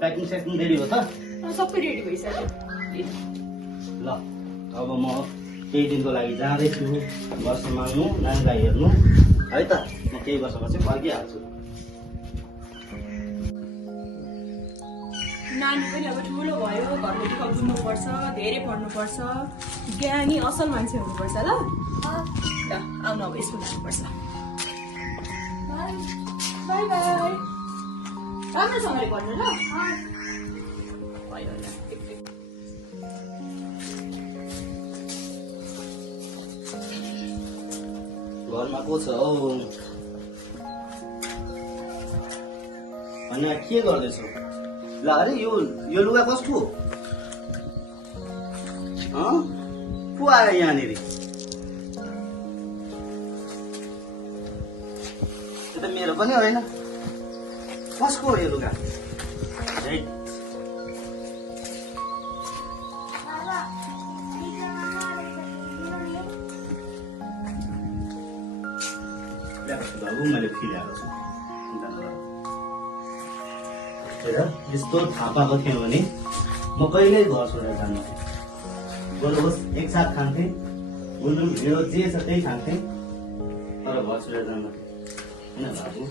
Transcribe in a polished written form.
Packing shaking ready हो त? सबै रेडी भइसक्यो। ल अब म केही दिनको लागि जाँदैछु घर सम्हाल्नु, नानीलाई हेर्नु है त। म केही वर्षपछि फर्किहाल्छु। नानी पनि अब ठुलो भयो, घरको दुःख बुझ्नुपर्छ, धेरै पढ्नुपर्छ, ज्ञानी असल मान्छे हुनुपर्छ। ल ल आउनु अब स्कुल जानुपर्छ। By by. राम्रोसँगले पढ्नु ल। घरमा को छ हौ? अनि के गर्दैछौ? ल अरे यो लुगा कसको? को आयो यहाँनिर? त्यो त मेरो पनि होइन। कसको हो यो लुगा? बाबु मैले फिराएको छु। यस्तो थाहा पाएको थियो भने म कहिल्यै घर छोडेर जान्थेँ। बरु होस् एकसाथ खान्थेँ, गुन्द्रुक ढिँडो जे छ त्यही खान्थेँ, तर घर छोडेर जान्थेँ होइन बाबु।